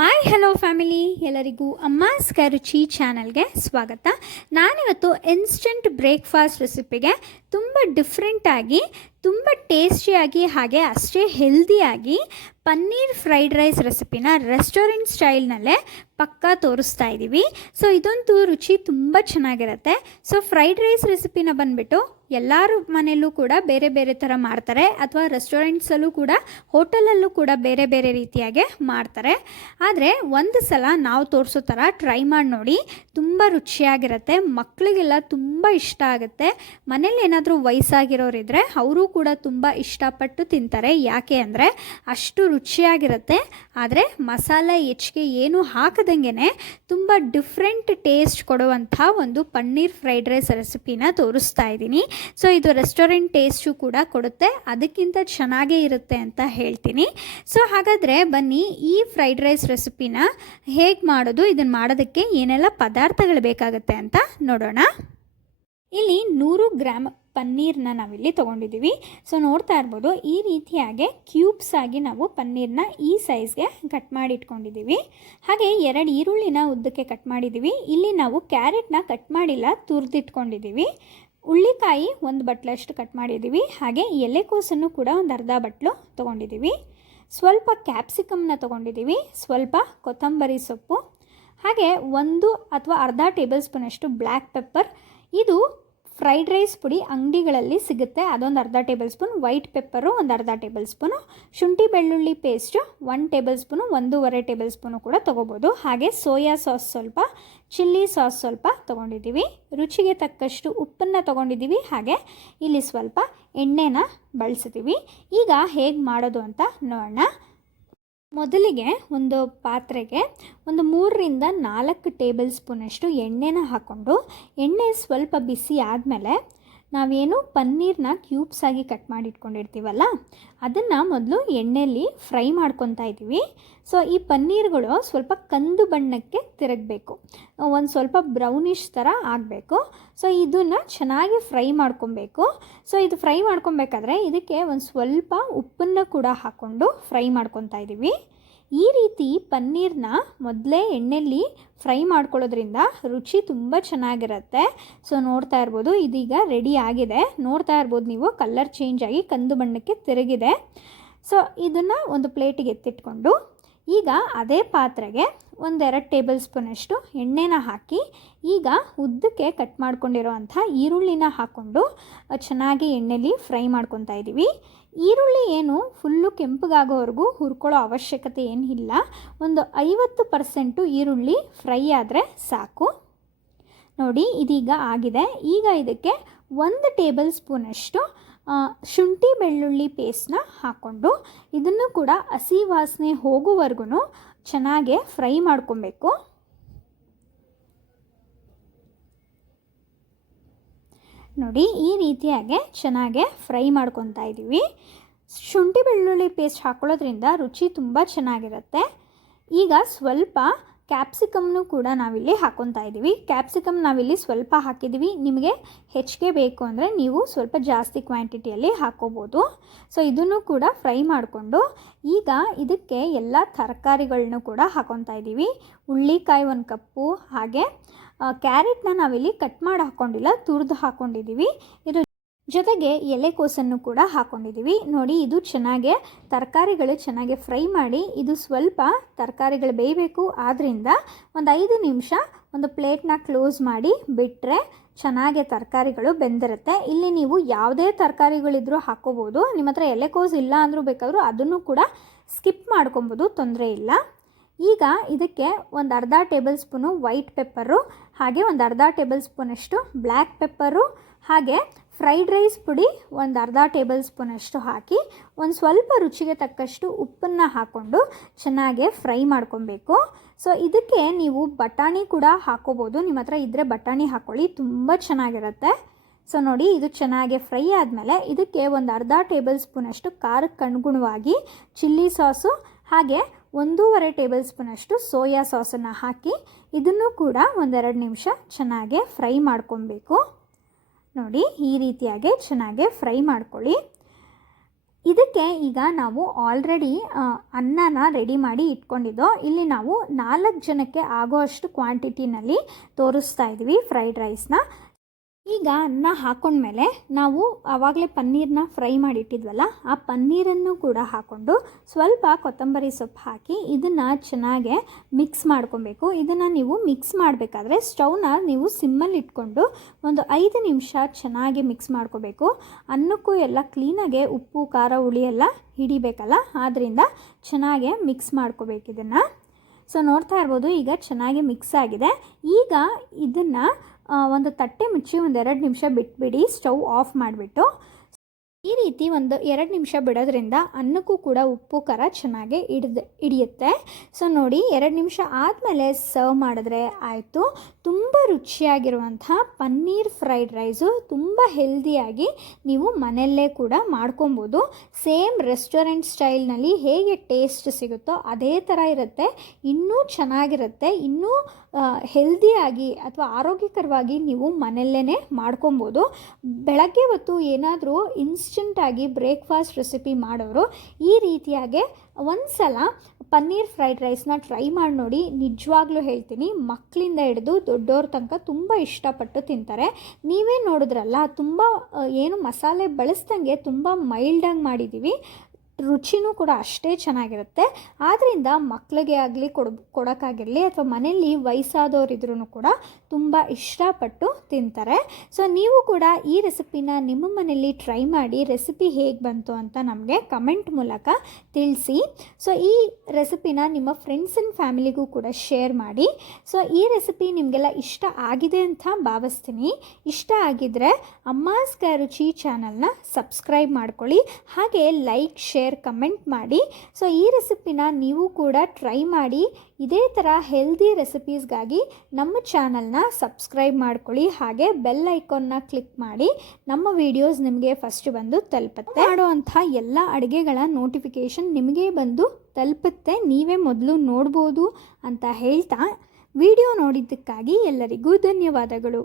Hi hello family, ಎಲ್ಲರಿಗೂ ಅಮ್ಮಾಸ್ ಕೈರುಚಿ ಚಾನಲ್ಗೆ ಸ್ವಾಗತ. ನಾನಿವತ್ತು ಇನ್ಸ್ಟಂಟ್ ಬ್ರೇಕ್ಫಾಸ್ಟ್ ರೆಸಿಪಿಗೆ ತುಂಬ ಡಿಫ್ರೆಂಟಾಗಿ, ತುಂಬ ಟೇಸ್ಟಿಯಾಗಿ, ಹಾಗೆ ಅಷ್ಟೇ ಹೆಲ್ದಿಯಾಗಿ ಪನ್ನೀರ್ ಫ್ರೈಡ್ ರೈಸ್ ರೆಸಿಪಿನ ರೆಸ್ಟೋರೆಂಟ್ ಸ್ಟೈಲ್ನಲ್ಲೇ ಪಕ್ಕಾ ತೋರಿಸ್ತಾ ಇದ್ದೀವಿ. ಸೊ ಇದಂತೂ ರುಚಿ ತುಂಬ ಚೆನ್ನಾಗಿರುತ್ತೆ. ಸೊ ಫ್ರೈಡ್ ರೈಸ್ ರೆಸಿಪಿನ ಬಂದುಬಿಟ್ಟು ಎಲ್ಲರೂ ಮನೆಯಲ್ಲೂ ಕೂಡ ಬೇರೆ ಬೇರೆ ಥರ ಮಾಡ್ತಾರೆ, ಅಥವಾ ರೆಸ್ಟೋರೆಂಟ್ಸಲ್ಲೂ ಕೂಡ, ಹೋಟೆಲಲ್ಲೂ ಕೂಡ ಬೇರೆ ಬೇರೆ ರೀತಿಯಾಗೆ ಮಾಡ್ತಾರೆ. ಆದರೆ ಒಂದು ಸಲ ನಾವು ತೋರಿಸೋ ಥರ ಟ್ರೈ ಮಾಡಿ ನೋಡಿ, ತುಂಬ ರುಚಿಯಾಗಿರುತ್ತೆ. ಮಕ್ಕಳಿಗೆಲ್ಲ ತುಂಬ ಇಷ್ಟ ಆಗುತ್ತೆ. ಮನೇಲಿ ಏನಾದರೂ ವಯಸ್ಸಾಗಿರೋರಿದ್ದರೆ ಅವರು ಕೂಡ ತುಂಬ ಇಷ್ಟಪಟ್ಟು ತಿಂತಾರೆ. ಯಾಕೆ ಅಂದರೆ ಅಷ್ಟು ರುಚಿಯಾಗಿರುತ್ತೆ. ಆದರೆ ಮಸಾಲೆ ಹೆಚ್ಚಿಗೆ ಏನು ಹಾಕದಂಗೆ ತುಂಬ ಡಿಫ್ರೆಂಟ್ ಟೇಸ್ಟ್ ಕೊಡುವಂಥ ಒಂದು ಪನ್ನೀರ್ ಫ್ರೈಡ್ ರೈಸ್ ರೆಸಿಪಿನ ತೋರಿಸ್ತಾ ಇದ್ದೀನಿ. ಸೊ ಇದು ರೆಸ್ಟೋರೆಂಟ್ ಟೇಸ್ಟು ಕೂಡ ಕೊಡುತ್ತೆ, ಅದಕ್ಕಿಂತ ಚೆನ್ನಾಗೇ ಇರುತ್ತೆ ಅಂತ ಹೇಳ್ತೀನಿ. ಸೊ ಹಾಗಾದರೆ ಬನ್ನಿ, ಈ ಫ್ರೈಡ್ ರೈಸ್ ರೆಸಿಪಿನ ಹೇಗೆ ಮಾಡೋದು, ಇದನ್ನು ಮಾಡೋದಕ್ಕೆ ಏನೆಲ್ಲ ಪದಾರ್ಥಗಳು ಬೇಕಾಗುತ್ತೆ ಅಂತ ನೋಡೋಣ. ಇಲ್ಲಿ 100 ಗ್ರಾಮ್ ಪನ್ನೀರ್ನ ನಾವಿಲ್ಲಿ ತೊಗೊಂಡಿದ್ದೀವಿ. ಸೊ ನೋಡ್ತಾ ಇರ್ಬೋದು, ಈ ರೀತಿಯಾಗಿ ಕ್ಯೂಬ್ಸ್ ಆಗಿ ನಾವು ಪನ್ನೀರ್ನ ಈ ಸೈಜ್ಗೆ ಕಟ್ ಮಾಡಿ ಇಟ್ಕೊಂಡಿದ್ದೀವಿ. ಹಾಗೆ 2 ಈರುಳ್ಳಿನ ಉದ್ದಕ್ಕೆ ಕಟ್ ಮಾಡಿದ್ದೀವಿ. ಇಲ್ಲಿ ನಾವು ಕ್ಯಾರೆಟ್ನ ಕಟ್ ಮಾಡಿಲ್ಲ, ತುರಿದಿಟ್ಕೊಂಡಿದ್ದೀವಿ. ಉಳ್ಳಿಕಾಯಿ 1 ಬಟ್ಲಷ್ಟು ಕಟ್ ಮಾಡಿದ್ದೀವಿ. ಹಾಗೆ ಎಲೆಕೋಸನ್ನು ಕೂಡ ಒಂದು ಅರ್ಧ ಬಟ್ಲು ತೊಗೊಂಡಿದ್ದೀವಿ. ಸ್ವಲ್ಪ ಕ್ಯಾಪ್ಸಿಕಮ್ನ ತೊಗೊಂಡಿದ್ದೀವಿ. ಸ್ವಲ್ಪ ಕೊತ್ತಂಬರಿ ಸೊಪ್ಪು, ಹಾಗೆ 1 ಅಥವಾ ಅರ್ಧ ಟೇಬಲ್ ಸ್ಪೂನಷ್ಟು ಬ್ಲ್ಯಾಕ್ ಪೆಪ್ಪರ್. ಇದು ಫ್ರೈಡ್ ರೈಸ್ ಪುಡಿ ಅಂಗಡಿಗಳಲ್ಲಿ ಸಿಗುತ್ತೆ, ಅದೊಂದು ಅರ್ಧ ಟೇಬಲ್ ಸ್ಪೂನ್. ವೈಟ್ ಪೆಪ್ಪರು ಒಂದು ಅರ್ಧ ಟೇಬಲ್ ಸ್ಪೂನು. ಶುಂಠಿ ಬೆಳ್ಳುಳ್ಳಿ paste 1 table spoon, 1.5 table spoon ಕೂಡ ತೊಗೋಬೋದು. ಹಾಗೆ ಸೋಯಾ ಸಾಸ್ ಸ್ವಲ್ಪ, ಚಿಲ್ಲಿ ಸಾಸ್ ಸ್ವಲ್ಪ ತೊಗೊಂಡಿದ್ದೀವಿ. ರುಚಿಗೆ ತಕ್ಕಷ್ಟು ಉಪ್ಪನ್ನು ತೊಗೊಂಡಿದ್ದೀವಿ. ಹಾಗೆ ಇಲ್ಲಿ ಸ್ವಲ್ಪ ಎಣ್ಣೆನ ಬಳಸಿದ್ದೀವಿ. ಈಗ ಹೇಗೆ ಮಾಡೋದು ಅಂತ ನೋಡೋಣ. ಮೊದಲಿಗೆ ಒಂದು ಪಾತ್ರೆಗೆ ಒಂದು 3ರಿಂದ 4 ಟೇಬಲ್ ಸ್ಪೂನಷ್ಟು ಎಣ್ಣೆನ ಹಾಕ್ಕೊಂಡು, ಎಣ್ಣೆ ಸ್ವಲ್ಪ ಬಿಸಿ ಆದಮೇಲೆ ನಾವೇನು ಪನ್ನೀರ್ನ ಕ್ಯೂಬ್ಸ್ ಆಗಿ ಕಟ್ ಮಾಡಿ ಇಟ್ಕೊಂಡಿರ್ತೀವಲ್ಲ, ಅದನ್ನು ಮೊದಲು ಎಣ್ಣೆಯಲ್ಲಿ ಫ್ರೈ ಮಾಡ್ಕೊತಾ ಇದ್ದೀವಿ. ಸೊ ಈ ಪನ್ನೀರ್ಗಳು ಸ್ವಲ್ಪ ಕಂದು ಬಣ್ಣಕ್ಕೆ ತಿರುಗಬೇಕು, ಒಂದು ಸ್ವಲ್ಪ ಬ್ರೌನಿಷ್ ಥರ ಆಗಬೇಕು. ಸೊ ಇದನ್ನು ಚೆನ್ನಾಗಿ ಫ್ರೈ ಮಾಡ್ಕೊಬೇಕು. ಸೊ ಇದು ಫ್ರೈ ಮಾಡ್ಕೊಬೇಕಾದ್ರೆ ಇದಕ್ಕೆ ಒಂದು ಸ್ವಲ್ಪ ಉಪ್ಪನ್ನು ಕೂಡ ಹಾಕ್ಕೊಂಡು ಫ್ರೈ ಮಾಡ್ಕೊತಾ ಇದ್ದೀವಿ. ಈ ರೀತಿ ಪನ್ನೀರ್ನ ಮೊದಲೇ ಎಣ್ಣೆಯಲ್ಲಿ ಫ್ರೈ ಮಾಡ್ಕೊಳ್ಳೋದ್ರಿಂದ ರುಚಿ ತುಂಬ ಚೆನ್ನಾಗಿರುತ್ತೆ. ಸೊ ನೋಡ್ತಾ ಇರ್ಬೋದು, ಇದೀಗ ರೆಡಿ ಆಗಿದೆ. ನೋಡ್ತಾ ಇರ್ಬೋದು ನೀವು, ಕಲರ್ ಚೇಂಜ್ ಆಗಿ ಕಂದು ಬಣ್ಣಕ್ಕೆ ತಿರುಗಿದೆ. ಸೊ ಇದನ್ನು ಒಂದು ಪ್ಲೇಟಿಗೆ ಎತ್ತಿಟ್ಕೊಂಡು, ಈಗ ಅದೇ ಪಾತ್ರೆಗೆ 1-2 ಟೇಬಲ್ ಸ್ಪೂನಷ್ಟು ಎಣ್ಣೆನ ಹಾಕಿ, ಈಗ ಉದ್ದಕ್ಕೆ ಕಟ್ ಮಾಡ್ಕೊಂಡಿರೋ ಅಂಥ ಈರುಳ್ಳಿನ ಹಾಕ್ಕೊಂಡು ಚೆನ್ನಾಗಿ ಎಣ್ಣೆಲಿ ಫ್ರೈ ಮಾಡ್ಕೊತಾ ಇದ್ದೀವಿ. ಈರುಳ್ಳಿ ಏನು ಫುಲ್ಲು ಕೆಂಪಗಾಗೋವರೆಗೂ ಹುರ್ಕೊಳ್ಳೋ ಅವಶ್ಯಕತೆ ಏನಿಲ್ಲ. ಒಂದು 50% ಈರುಳ್ಳಿ ಫ್ರೈ ಆದರೆ ಸಾಕು. ನೋಡಿ, ಇದೀಗ ಆಗಿದೆ. ಈಗ ಇದಕ್ಕೆ 1 ಟೇಬಲ್ ಸ್ಪೂನಷ್ಟು ಶುಂಠಿ ಬೆಳ್ಳುಳ್ಳಿ ಪೇಸ್ಟ್ನ ಹಾಕ್ಕೊಂಡು, ಇದನ್ನು ಕೂಡ ಹಸಿ ವಾಸನೆ ಹೋಗೋವರೆಗೂ ಚೆನ್ನಾಗೆ ಫ್ರೈ ಮಾಡ್ಕೊಬೇಕು. ನೋಡಿ, ಈ ರೀತಿಯಾಗಿ ಚೆನ್ನಾಗೆ ಫ್ರೈ ಮಾಡ್ಕೊತಾ ಇದ್ದೀವಿ. ಶುಂಠಿ ಬೆಳ್ಳುಳ್ಳಿ ಪೇಸ್ಟ್ ಹಾಕ್ಕೊಳ್ಳೋದ್ರಿಂದ ರುಚಿ ತುಂಬ ಚೆನ್ನಾಗಿರುತ್ತೆ. ಈಗ ಸ್ವಲ್ಪ ಕ್ಯಾಪ್ಸಿಕಮ್ನು ಕೂಡ ನಾವಿಲ್ಲಿ ಹಾಕ್ಕೊತಾ ಇದ್ದೀವಿ. ಕ್ಯಾಪ್ಸಿಕಮ್ ನಾವಿಲ್ಲಿ ಸ್ವಲ್ಪ ಹಾಕಿದ್ದೀವಿ. ನಿಮಗೆ ಹೆಚ್ಚಿಗೆ ಬೇಕು ಅಂದರೆ ನೀವು ಸ್ವಲ್ಪ ಜಾಸ್ತಿ ಕ್ವಾಂಟಿಟಿಯಲ್ಲಿ ಹಾಕ್ಕೋಬೋದು. ಸೊ ಇದನ್ನು ಕೂಡ ಫ್ರೈ ಮಾಡಿಕೊಂಡು, ಈಗ ಇದಕ್ಕೆ ಎಲ್ಲ ತರಕಾರಿಗಳನ್ನೂ ಕೂಡ ಹಾಕ್ಕೊತಾ ಇದ್ದೀವಿ. ಉಳ್ಳಿಕಾಯಿ 1 ಕಪ್ಪು, ಹಾಗೆ ಕ್ಯಾರೆಟ್ನ ನಾವಿಲ್ಲಿ ಕಟ್ ಮಾಡಿ ಹಾಕ್ಕೊಂಡಿಲ್ಲ, ತುರಿದು ಹಾಕ್ಕೊಂಡಿದ್ದೀವಿ. ಇದ್ರ ಜೊತೆಗೆ ಎಲೆಕೋಸನ್ನು ಕೂಡ ಹಾಕ್ಕೊಂಡಿದ್ದೀವಿ. ನೋಡಿ, ಇದು ಚೆನ್ನಾಗೆ ತರಕಾರಿಗಳು ಚೆನ್ನಾಗಿ ಫ್ರೈ ಮಾಡಿ, ಇದು ಸ್ವಲ್ಪ ತರಕಾರಿಗಳು ಬೇಯಬೇಕು. ಆದ್ದರಿಂದ ಒಂದು 5 ನಿಮಿಷ ಒಂದು ಪ್ಲೇಟ್ನ ಕ್ಲೋಸ್ ಮಾಡಿ ಬಿಟ್ಟರೆ ಚೆನ್ನಾಗೆ ತರಕಾರಿಗಳು ಬೆಂದಿರುತ್ತೆ. ಇಲ್ಲಿ ನೀವು ಯಾವುದೇ ತರಕಾರಿಗಳಿದ್ರೂ ಹಾಕ್ಕೋಬೋದು. ನಿಮ್ಮ ಹತ್ರ ಎಲೆಕೋಸು ಇಲ್ಲ ಅಂದರೂ ಬೇಕಾದರೂ ಅದನ್ನು ಕೂಡ ಸ್ಕಿಪ್ ಮಾಡ್ಕೊಬೋದು, ತೊಂದರೆ ಇಲ್ಲ. ಈಗ ಇದಕ್ಕೆ ಒಂದು ಅರ್ಧ ಟೇಬಲ್ ಸ್ಪೂನು ವೈಟ್ ಪೆಪ್ಪರು, ಹಾಗೆ ಒಂದು ಅರ್ಧ ಟೇಬಲ್ ಸ್ಪೂನಷ್ಟು ಬ್ಲ್ಯಾಕ್ ಪೆಪ್ಪರು, ಹಾಗೆ ಫ್ರೈಡ್ ರೈಸ್ ಪುಡಿ ಒಂದು ಅರ್ಧ ಟೇಬಲ್ ಸ್ಪೂನಷ್ಟು ಹಾಕಿ, ಒಂದು ಸ್ವಲ್ಪ ರುಚಿಗೆ ತಕ್ಕಷ್ಟು ಉಪ್ಪನ್ನು ಹಾಕ್ಕೊಂಡು ಚೆನ್ನಾಗೆ ಫ್ರೈ ಮಾಡ್ಕೊಬೇಕು. ಸೊ ಇದಕ್ಕೆ ನೀವು ಬಟಾಣಿ ಕೂಡ ಹಾಕ್ಕೋಬೋದು. ನಿಮ್ಮ ಹತ್ರ ಇದ್ದರೆ ಬಟಾಣಿ ಹಾಕ್ಕೊಳ್ಳಿ, ತುಂಬ ಚೆನ್ನಾಗಿರುತ್ತೆ. ಸೊ ನೋಡಿ, ಇದು ಚೆನ್ನಾಗಿ ಫ್ರೈ ಆದಮೇಲೆ ಇದಕ್ಕೆ ಒಂದು ಅರ್ಧ ಟೇಬಲ್ ಸ್ಪೂನಷ್ಟು ಖಾರಕ್ಕೆ ಅನುಗುಣವಾಗಿ ಚಿಲ್ಲಿ ಸಾಸು, ಹಾಗೆ 1.5 ಟೇಬಲ್ ಸ್ಪೂನಷ್ಟು ಸೋಯಾ ಸಾಸನ್ನು ಹಾಕಿ, ಇದನ್ನು ಕೂಡ 1-2 ನಿಮಿಷ ಚೆನ್ನಾಗೆ ಫ್ರೈ ಮಾಡ್ಕೊಬೇಕು. ನೋಡಿ, ಈ ರೀತಿಯಾಗಿ ಚೆನ್ನಾಗೆ ಫ್ರೈ ಮಾಡ್ಕೊಳ್ಳಿ. ಇದಕ್ಕೆ ಇದಕ್ಕೆ ಈಗ ನಾವು ಆಲ್ರೆಡಿ ಅನ್ನನ ರೆಡಿ ಮಾಡಿ ಇಟ್ಕೊಂಡಿದ್ದೋ. ಇಲ್ಲಿ ನಾವು 4 ಜನಕ್ಕೆ ಆಗೋ ಅಷ್ಟು ಕ್ವಾಂಟಿಟಿನಲ್ಲಿ ತೋರಿಸ್ತಾ ಇದ್ದೀವಿ ಫ್ರೈಡ್ ರೈಸ್ನ. ಈಗ ಅನ್ನ ಹಾಕೊಂಡ್ಮೇಲೆ ನಾವು ಆವಾಗಲೇ ಪನ್ನೀರನ್ನ ಫ್ರೈ ಮಾಡಿಟ್ಟಿದ್ವಲ್ಲ, ಆ ಪನ್ನೀರನ್ನು ಕೂಡ ಹಾಕ್ಕೊಂಡು ಸ್ವಲ್ಪ ಕೊತ್ತಂಬರಿ ಸೊಪ್ಪು ಹಾಕಿ ಇದನ್ನು ಚೆನ್ನಾಗೆ ಮಿಕ್ಸ್ ಮಾಡ್ಕೊಬೇಕು. ಇದನ್ನು ನೀವು ಮಿಕ್ಸ್ ಮಾಡಬೇಕಾದ್ರೆ ಸ್ಟವ್ನ ನೀವು ಸಿಮ್ಮಲ್ಲಿ ಇಟ್ಕೊಂಡು ಒಂದು 5 ನಿಮಿಷ ಚೆನ್ನಾಗಿ ಮಿಕ್ಸ್ ಮಾಡ್ಕೋಬೇಕು. ಅನ್ನಕ್ಕೂ ಎಲ್ಲ ಕ್ಲೀನಾಗೆ ಉಪ್ಪು ಖಾರ ಹುಳಿ ಎಲ್ಲ ಹಿಡಿಬೇಕಲ್ಲ, ಆದ್ದರಿಂದ ಚೆನ್ನಾಗೆ ಮಿಕ್ಸ್ ಮಾಡ್ಕೋಬೇಕು ಇದನ್ನು. ಸೊ ನೋಡ್ತಾ ಇರ್ಬೋದು ಈಗ ಚೆನ್ನಾಗಿ ಮಿಕ್ಸ್ ಆಗಿದೆ. ಈಗ ಇದನ್ನು ಒಂದು ತಟ್ಟೆ ಮುಚ್ಚಿ ಒಂದು 2 ನಿಮಿಷ ಬಿಟ್ಬಿಡಿ, ಸ್ಟವ್ ಆಫ್ ಮಾಡಿಬಿಟ್ಟು. ಈ ರೀತಿ ಒಂದು 2 ನಿಮಿಷ ಬಿಡೋದ್ರಿಂದ ಅನ್ನಕ್ಕೂ ಕೂಡ ಉಪ್ಪು ಖಾರ ಚೆನ್ನಾಗಿ ಹಿಡಿಯುತ್ತೆ. ಸೊ ನೋಡಿ 2 ನಿಮಿಷ ಆದಮೇಲೆ ಸರ್ವ್ ಮಾಡಿದ್ರೆ ಆಯಿತು. ತುಂಬ ರುಚಿಯಾಗಿರುವಂಥ ಪನ್ನೀರ್ ಫ್ರೈಡ್ ರೈಸು ತುಂಬ ಹೆಲ್ದಿಯಾಗಿ ನೀವು ಮನೆಯಲ್ಲೇ ಕೂಡ ಮಾಡ್ಕೊಬೋದು. ಸೇಮ್ ರೆಸ್ಟೋರೆಂಟ್ ಸ್ಟೈಲ್ನಲ್ಲಿ ಹೇಗೆ ಟೇಸ್ಟ್ ಸಿಗುತ್ತೋ ಅದೇ ಥರ ಇರುತ್ತೆ, ಇನ್ನೂ ಚೆನ್ನಾಗಿರುತ್ತೆ, ಇನ್ನೂ ಹೆಲ್ದಿಯಾಗಿ ಅಥವಾ ಆರೋಗ್ಯಕರವಾಗಿ ನೀವು ಮನೆಯಲ್ಲೇ ಮಾಡ್ಕೊಬೋದು. ಬೆಳಗ್ಗೆ ಹೊತ್ತು ಏನಾದರೂ ಇನ್ಸ್ಟೆಂಟಾಗಿ ಬ್ರೇಕ್ಫಾಸ್ಟ್ ರೆಸಿಪಿ ಮಾಡೋರು ಈ ರೀತಿಯಾಗಿ ಒಂದು ಸಲ ಪನ್ನೀರ್ ಫ್ರೈಡ್ ರೈಸ್ನ ಟ್ರೈ ಮಾಡಿ ನೋಡಿ. ನಿಜವಾಗ್ಲೂ ಹೇಳ್ತೀನಿ, ಮಕ್ಕಳಿಂದ ಹಿಡಿದು ದೊಡ್ಡವ್ರ ತನಕ ತುಂಬ ಇಷ್ಟಪಟ್ಟು ತಿಂತಾರೆ. ನೀವೇ ನೋಡಿದ್ರಲ್ಲ, ತುಂಬ ಏನು ಮಸಾಲೆ ಬಳಸ್ದಂಗೆ ತುಂಬ ಮೈಲ್ಡಾಗಿ ಮಾಡಿದ್ದೀವಿ. ರುಚಿನೂ ಕೂಡ ಅಷ್ಟೇ ಚೆನ್ನಾಗಿರುತ್ತೆ. ಆದ್ದರಿಂದ ಮಕ್ಕಳಿಗೆ ಆಗಲಿ ಕೊಡೋಕ್ಕಾಗಿರಲಿ ಅಥವಾ ಮನೆಯಲ್ಲಿ ವಯಸ್ಸಾದವರಿದ್ರೂ ಕೂಡ ತುಂಬ ಇಷ್ಟಪಟ್ಟು ತಿಂತಾರೆ. ಸೊ ನೀವು ಕೂಡ ಈ ರೆಸಿಪಿನ ನಿಮ್ಮ ಮನೆಯಲ್ಲಿ ಟ್ರೈ ಮಾಡಿ ರೆಸಿಪಿ ಹೇಗೆ ಬಂತು ಅಂತ ನಮಗೆ ಕಮೆಂಟ್ ಮೂಲಕ ತಿಳಿಸಿ. ಸೊ ಈ ರೆಸಿಪಿನ ನಿಮ್ಮ ಫ್ರೆಂಡ್ಸ್ ಆ್ಯಂಡ್ ಫ್ಯಾಮಿಲಿಗೂ ಕೂಡ ಶೇರ್ ಮಾಡಿ. ಸೊ ಈ ರೆಸಿಪಿ ನಿಮಗೆಲ್ಲ ಇಷ್ಟ ಆಗಿದೆ ಅಂತ ಭಾವಿಸ್ತೀನಿ. ಇಷ್ಟ ಆಗಿದ್ದರೆ ಅಮ್ಮಾಸ್ ಕೈ ರುಚಿ ಚಾನಲ್ನ ಸಬ್ಸ್ಕ್ರೈಬ್ ಮಾಡ್ಕೊಳ್ಳಿ, ಹಾಗೆ ಲೈಕ್ ಶೇರ್ ಕಮೆಂಟ್ ಮಾಡಿ. ಸೊ ಈ ರೆಸಿಪಿನ ನೀವು ಕೂಡ ಟ್ರೈ ಮಾಡಿ. ಇದೇ ಥರ ಹೆಲ್ದಿ ರೆಸಿಪೀಸ್ಗಾಗಿ ನಮ್ಮ ಚಾನಲ್ನ ಸಬ್ಸ್ಕ್ರೈಬ್ ಮಾಡ್ಕೊಳ್ಳಿ, ಹಾಗೆ ಬೆಲ್ ಐಕಾನ್ನ ಕ್ಲಿಕ್ ಮಾಡಿ. ನಮ್ಮ ವಿಡಿಯೋಸ್ ನಿಮಗೆ ಫಸ್ಟ್ ಬಂದು ತಲುಪುತ್ತೆ. ಮಾಡುವಂಥ ಎಲ್ಲ ಅಡುಗೆಗಳ ನೋಟಿಫಿಕೇಷನ್ ನಿಮಗೆ ಬಂದು ತಲುಪುತ್ತೆ, ನೀವೇ ಮೊದಲು ನೋಡ್ಬೋದು ಅಂತ ಹೇಳ್ತಾ ವಿಡಿಯೋ ನೋಡಿದ್ದಕ್ಕಾಗಿ ಎಲ್ಲರಿಗೂ ಧನ್ಯವಾದಗಳು.